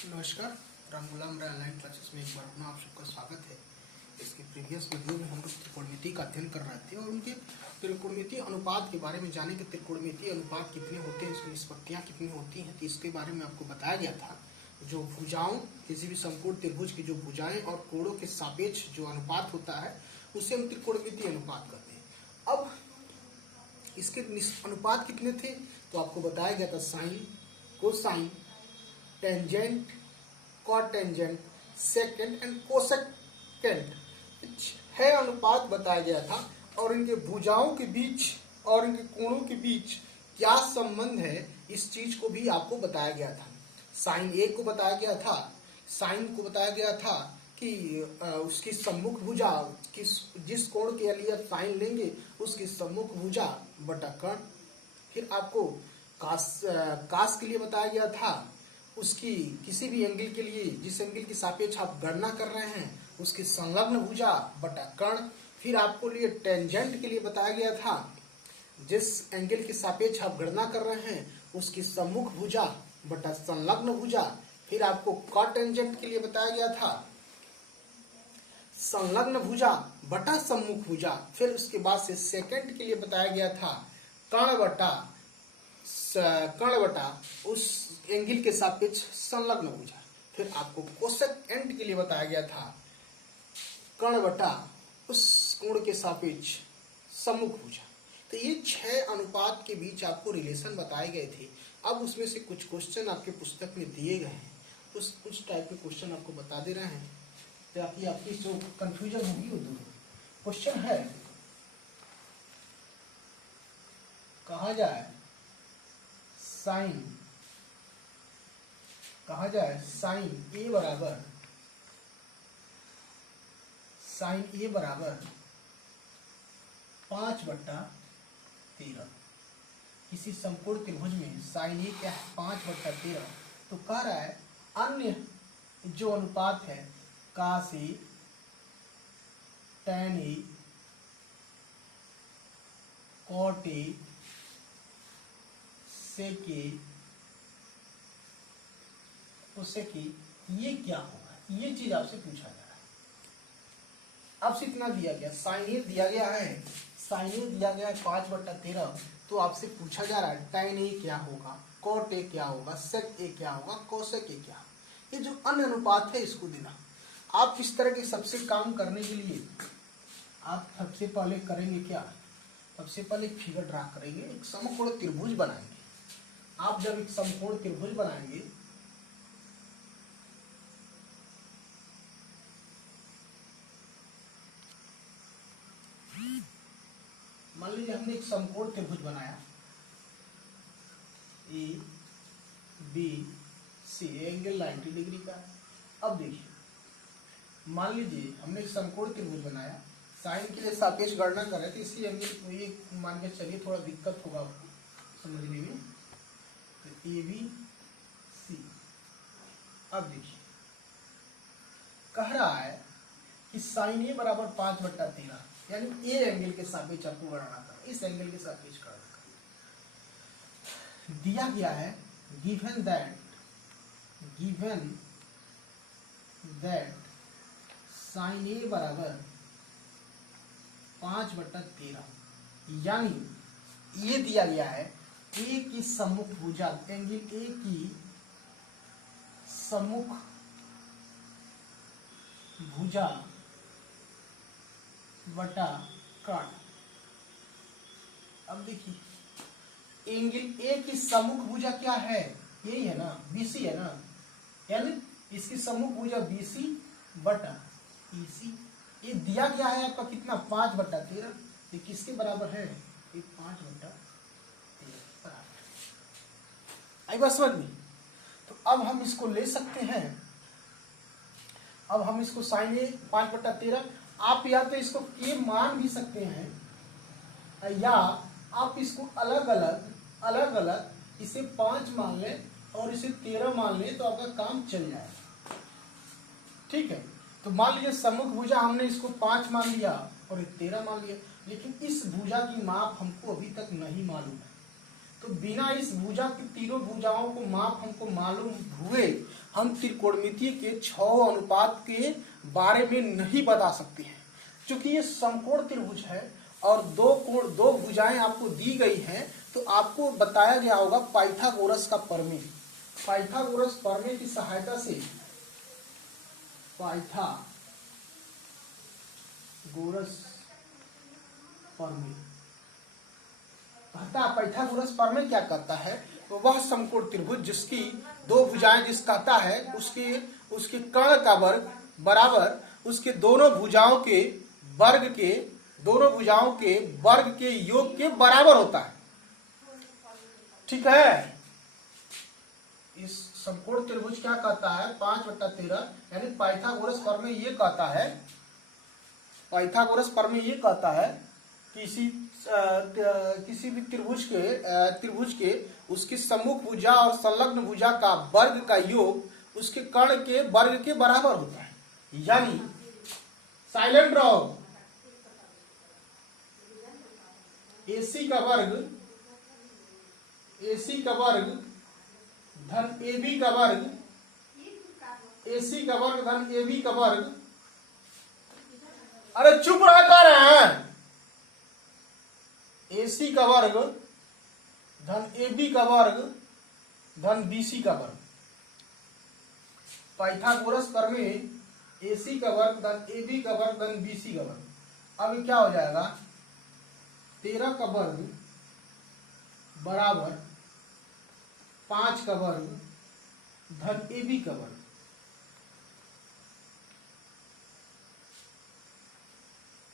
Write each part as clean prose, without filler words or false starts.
नमस्कार, राम गुलाम राय online classes में एक बार अपना आप सबका स्वागत है। इसके प्रीवियस वीडियो में हम लोग त्रिकोणमिति का अध्ययन कर रहे थे और उनके त्रिकोणमिति अनुपात के बारे में जाने कि त्रिकोणमिति अनुपात कितने होते हैं, इसकी निष्पत्तियाँ कितनी होती हैं, तो इसके बारे में आपको बताया गया था। जो भुजाओं, किसी भी समकोण त्रिभुज की जो भुजाएं और कोणों के सापेक्ष जो अनुपात होता है उसे हम त्रिकोणमिति अनुपात कहते हैं। अब इसके अनुपात कितने थे तो आपको बताया गया था sine, cosine, tangent, cotangent, secant and cosecant, 6 अनुपात बताया गया था। और इनके भुजाओं के बीच और इनके कोणों के बीच क्या संबंध है इस चीज को भी आपको बताया गया था। साइन ए को बताया गया था, साइन को बताया गया था कि उसकी सम्मुख भुजा जिस कोण के लिए आप साइन लेंगे उसकी सम्मुख भुजा बटा कर्ण। फिर आपको कास के लिए बताया गया था, उसकी किसी भी एंगल के लिए जिस एंगल की सापेक्ष आप गणना कर रहे हैं उसकी संलग्न भुजा बटा कर्ण। फिर आपको लिए टेंजेंट के लिए बताया गया था, जिस एंगल के सापेक्ष आप गणना कर रहे हैं उसकी सम्मुख भुजा बटा संलग्न भुजा। फिर आपको कॉटेंजेंट के लिए बताया गया था, संलग्न भुजा बटा सम्मुख भुजा। फिर उसके बाद से सेकंड के लिए बताया गया था कर्ण बटा उस एंगल के सापेक्ष संलग्न भुजा। फिर आपको कोसेकेंट के लिए बताया गया था कर्ण बटा उस कोण के सापेक्ष सम्मुख भुजा। तो ये 6 अनुपात के बीच आपको रिलेशन बताए गए थे। अब उसमें से कुछ क्वेश्चन आपके पुस्तक में दिए गए हैं, कुछ टाइप के क्वेश्चन आपको बता दे रहे हैं ताकि आपकी जो कंफ्यूजन होगी वो दूर हो। क्वेश्चन है, कहा जाए साइन ए बराबर 5/13। किसी समकोण त्रिभुज में साइन ए क्या है 5/13। तो कह रहा है अन्य जो अनुपात है cos A, tan A, cot A, sec A, cosec A, ये क्या होगा, ये चीज आपसे पूछा जा रहा है। आपसे इतना दिया गया, साइन ए दिया गया है, साइन ए दिया गया है 5/13। तो आपसे पूछा जा रहा है टैन ए क्या होगा, कॉट ए क्या होगा, सेक ए क्या होगा, कोसेक ए क्या होगा। ये जो अन्य अनुपात है इसको देना। आप इस तरह के सबसे काम करने के लिए आप सबसे पहले करेंगे क्या, सबसे पहले एक फिगर ड्रा करेंगे, एक समकोण त्रिभुज बनाएंगे। आप जब एक समकोण त्रिभुज बनाएंगे मान लीजिए हमने एक समकोण त्रिभुज बनाया A B C, angle 90 degree का। अब देखिए मान लीजिए हमने एक समकोण त्रिभुज बनाया, साइन के लिए सापेक्ष गणना कर रहे थे, इसी एंगल ये मान के चलिए, थोड़ा दिक्कत होगा आपको समझने में। तो ए बी सी। अब देखिए कह रहा है कि साइन ए बराबर 5/13, यानी ए एंगल के सापेक्ष आपको गणना करना, इस एंगल के सापेक्ष गणना करना दिया गया है। गिवन दैट साइन ए बराबर 5/13, यानी ये दिया गया है ए की सम्मुख भुजा, एंगल ए की सम्मुख भुजा बटा कर्ण। अब देखिए एंगल ए की सम्मुख भुजा क्या है, यही है ना, बीसी है ना, यानी इसकी सम्मुख भुजा बीसी बटा ईसी। ये दिया गया है आपका कितना 5/13। ये किसके बराबर है, ये 5/13 बराबर। आई बात समझ में। तो अब हम इसको ले सकते हैं, अब हम इसको साइन ए 5/13, आप या तो इसको के मान भी सकते हैं या आप इसको अलग अलग इसे 5 मान लें और इसे 13 मान लें, तो आपका काम चल जाएगा। ठीक है, तो मान लीजिए सम्मुख भुजा हमने इसको 5 मान लिया और 13 मान लिया, लेकिन इस भुजा की माप हमको अभी तक नहीं मालूम है। तो बिना इस भुजा की तीनों भुजाओं को माप हमको मालूम हुए हम त्रिकोणमिति के 6 अनुपात के बारे में नहीं बता सकते हैं। क्योंकि ये समकोण त्रिभुज है और दो भुजाएं आपको दी गई हैं, तो आपको बताया गया होगा पाइथागोरस का प्रमेय। पाइथागोरस प्रमेय की सहायता से पाइथागोरस प्रमेय क्या कहता है? तो वह समकोण त्रिभुज जिसकी 2 भुजाएं जिस कहता है उसके कर्ण का वर्ग बराबर उसके दोनों भुजाओं के वर्ग के योग के बराबर होता है। ठीक है, इस समकोण त्रिभुज क्या कहता है? 5/13 यानी पाइथागोरस प्रमेय ये कहता है किसी भी त्रिभुज के उसकी सम्मुख भुजा और संलग्न भुजा का वर्ग का योग उसके कर्ण के वर्ग के बराबर होता है। यानी साइलेंट रहो, AC का वर्ग धन AB का वर्ग, AC का वर्ग धन AB का वर्ग। अरे चुप रह कर रहे हैं। AC का वर्ग धन AB का वर्ग धन BC का वर्ग। पाइथागोरस प्रमेय AC का वर्ग धन AB का वर्ग धन BC का वर्ग। अब ये क्या हो जाएगा? 13 का वर्ग बराबर 5 का वर्ग धन AB का वर्ग।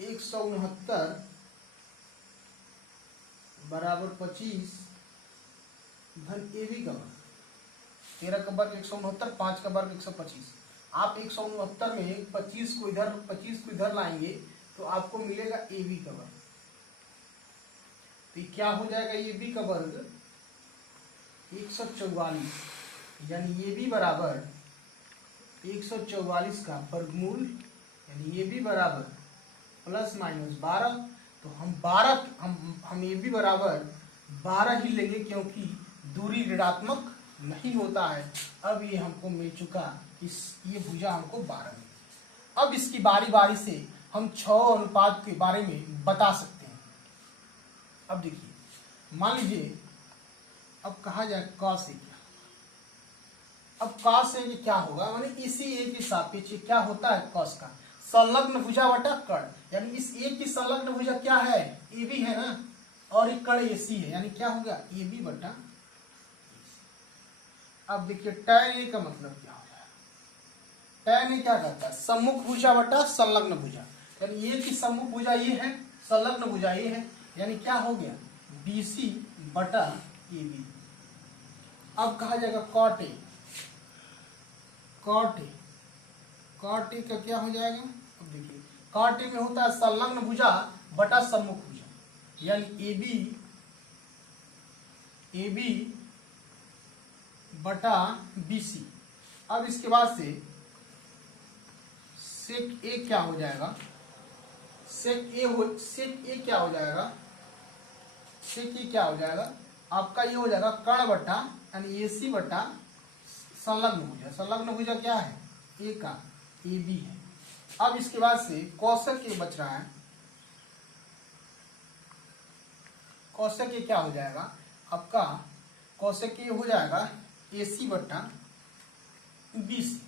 एक 169 बराबर 25 धन AB का वर्ग। 13 का वर्ग 169, 5 का वर्ग 125। आप 169 में 25 को इधर लाएंगे तो आपको मिलेगा AB का वर्ग। तो क्या हो जाएगा? AB का वर्ग 144, यानी AB बराबर 144 का वर्गमूल, यानी AB बराबर प्लस माइनस 12। तो हम AB बराबर 12 ही लेंगे क्योंकि दूरी ऋणात्मक नहीं होता है। अब ये हमको मिल चुका, ये भुजा हमको 12 मिली। अब इसकी बारी बारी से हम 6 अनुपात के बारे में बता सकते हैं। अब देखिए, मान लीजिए अब कहा जाए क से क्या। अब क से ये क्या होगा? माने इसी A के सापेक्ष क्या होता है? कॉस का संलग्न भुजा बटा कर्ण, यानी इस A की संलग्न भुजा क्या है? AB है ना, और एक कर्ण AC है, यानी क्या होगा? AB बटा। अब देखिए tan A का मतलब क्या हो जाएगा? tan A क्या कहता है? सम्मुख भुजा बटा संलग्न भुजा, यानी A की सम्मुख भुजा ये है, संलग्न भुजा ये है, यानी क्या हो गया? BC बटा AB। अब कहा जाएगा cot A का क्या हो जाएगा? अब देखिए cot A में होता है संलग्न भुजा बटा सम्मुख भुजा, यानी AB बटा BC। अब इसके बाद से sec A क्या हो जाएगा? sec A क्या हो जाएगा? sec A क्या हो जाएगा? आपका ये हो जाएगा कर्ण बटा, यानी AC बटा संलग्न भुजा। संलग्न भुजा क्या है? A का AB है। अब इसके बाद से कौशक A बच रहा है। कौशक A क्या हो जाएगा? आपका कौशक A हो जाएगा AC बटा BC।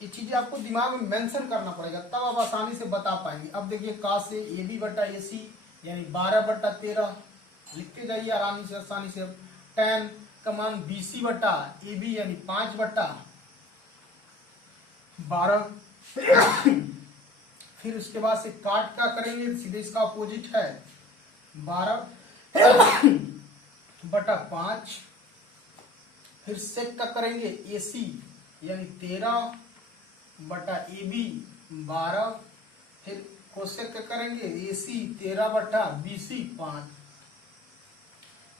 ये चीजें आपको दिमाग में मेंशन करना पड़ेगा, तब आप आसानी से बता पाएंगे। अब देखिए का से AB बटा AC, यानी 12/13 लिखते जाइए आसानी से। tan का मान BC बटा AB, यानी 5/12। फिर उसके बाद से काट का करेंगे, सीधे इसका अपोजिट है 12/5। फिर सेक का करेंगे AC, यानी 13/AB 12। फिर कोसेक का करेंगे AC 13/BC 5।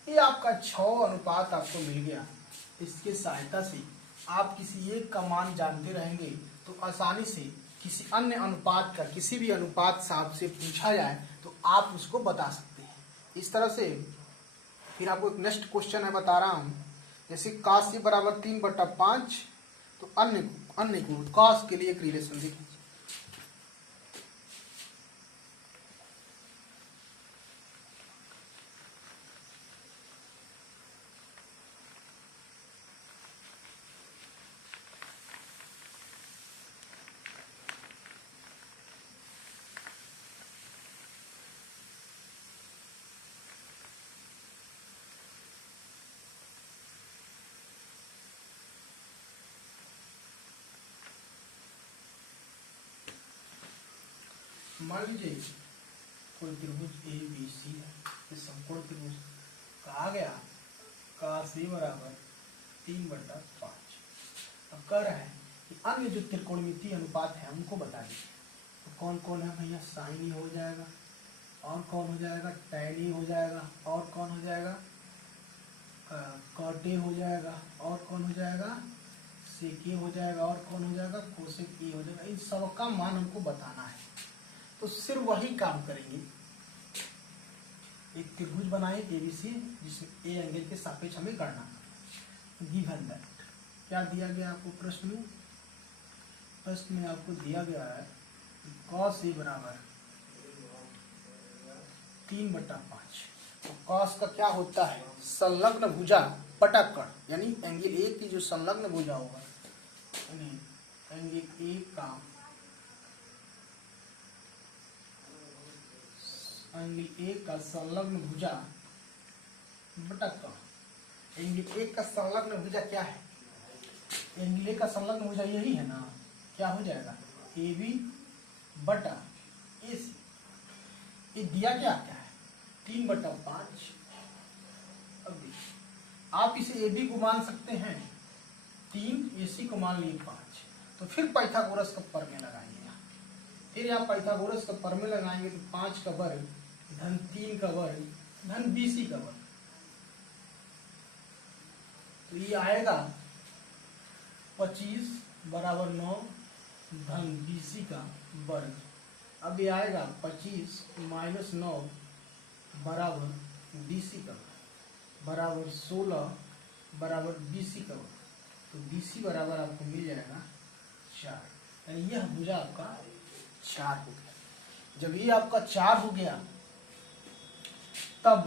ये आपका 6 अनुपात आपको मिल गया। इसके सहायता से आप किसी एक का मान जानते रहेंगे तो आसानी से किसी अन्य अनुपात का, किसी भी अनुपात साहब से पूछा जाए तो आप उसको बता सकते हैं। इस तरह से फिर आपको एक नेक्स्ट क्वेश्चन है बता रहा हूँ, जैसे cos a बराबर 3/5, तो अन्य को cos के लिए एक रिलेशन देखिए। मान लीजिए कोई त्रिभुज ए बी सी है, इस समकोण त्रिभुज कहा गया cos a बराबर 3/5। अब कह रहा है कि अन्य जो त्रिकोणमितीय अनुपात है उनको बता दीजिए। तो कौन कौन है भैया? साइन ही हो जाएगा, और कौन हो जाएगा? tan ही हो जाएगा, और कौन हो जाएगा? cot a हो जाएगा, और कौन हो जाएगा? sec a हो जाएगा, और कौन हो जाएगा? cosec a हो जाएगा। इन सबका मान हमको बताना है, तो सिर्फ वही काम करेंगे। एक त्रिभुज बनाए ABC जिसमें A एंगल के सापेक्ष हमें गणना करना। गिवन दैट क्या दिया गया आपको प्रश्न में? प्रश्न में आपको दिया गया है cos A बराबर 3/5। तो cos का क्या होता है? संलग्न भुजा बटा कर्ण, यानी एंगल A की जो संलग्न भुजा होगा, यानी एंगल A का एंगल ए का संलग्न भुजा बटा कर्ण। एंगल ए का संलग्न भुजा क्या है? एंगल ए का संलग्न भुजा यही है ना, क्या हो जाएगा? ए बी बटा ए सी। ये दिया क्या क्या है? 3/5। अब देखिए, आप इसे ए बी को मान सकते हैं 3, ए सी को मान लिए 5। तो फिर पाइथागोरस का प्रमेय लगाएंगे। फिर आप पाइथागोरस का प्रमेय लगाएंगे तो 5 का वर्ग धन 3 का वर्ग धन BC का वर्ग, तो ये आएगा 25 बराबर 9 धन BC का वर्ग। अब ये आएगा 25 माइनस 9 बराबर BC का वर्ग बराबर 16 बराबर BC का वर्ग। तो BC बराबर आपको मिल जाएगा 4, यानी यह भुजा आपका 4 हो गया। जब ये आपका 4 हो गया, तब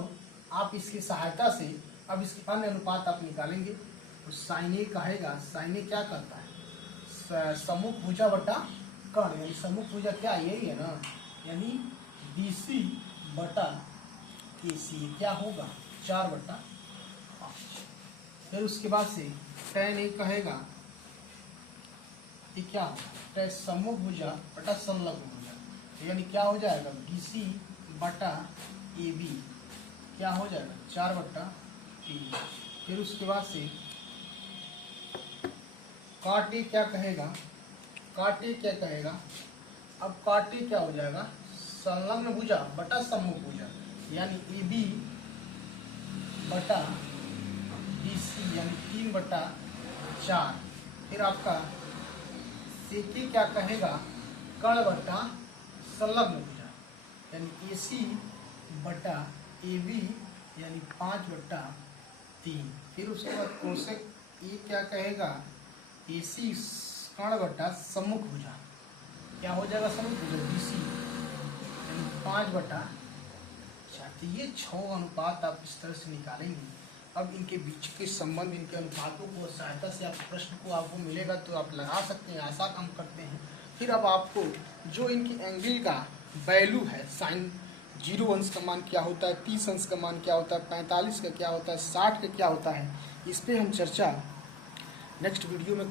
आप इसकी सहायता से अब इसके अन्य अनुपात आप निकालेंगे। तो साइन ए कहेगा, साइन ए क्या करता है? सम्मुख भुजा बटा कर्ण, यानी सम्मुख भुजा क्या यही है ना, यानी BC बटा AC क्या होगा? 4/5। फिर उसके बाद से tan ए कहेगा ये क्या होगा? सम्मुख भुजा बटा संलग्न भुजा, यानी क्या हो जाएगा? BC बटा AB क्या हो जाएगा? 4/3। फिर उसके बाद से cot A क्या कहेगा? cot A क्या कहेगा? अब cot A क्या हो जाएगा? संलग्न भुजा बटा सम्मुख भुजा, यानी AB बटा BC यानी 3/4। फिर आपका sec A क्या कहेगा? कर्ण बटा संलग्न भुजा, यानी AC बटा AB यानी 5/3। फिर उसके बाद कोसेक E क्या कहेगा? AC कर्ण बटा सम्मुख भुजा, क्या हो जाएगा? सम्मुख भुजा BC यानी 5/4। तो ये 6 अनुपात आप इस तरह से निकालेंगे। अब इनके बीच के संबंध, इनके अनुपातों को सहायता से आप प्रश्न को आपको मिलेगा तो आप लगा सकते हैं, आसान हम करते हैं। फिर अब आपको जो इनकी एंगल का वैल्यू है, साइन 0 अंश का मान क्या होता है, 30 अंश का मान क्या होता है, 45 का क्या होता है, 60 का क्या होता है, इस पर हम चर्चा नेक्स्ट वीडियो में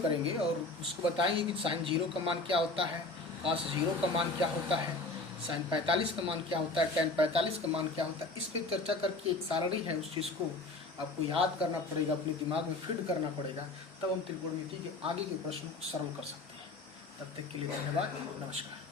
करेंगे। और उसको बताएंगे कि साइन 0 का मान क्या होता है, cos 0 का मान क्या होता है, साइन 45 का मान क्या होता है, tan 45 का मान क्या होता है। इस पर चर्चा करके एक सारणी है, उस चीज़ को आपको याद करना पड़ेगा, अपने दिमाग में फिट करना पड़ेगा, तब हम त्रिकोणमिति के आगे के प्रश्नों को सरल कर सकते हैं। तब तक के लिए धन्यवाद, नमस्कार।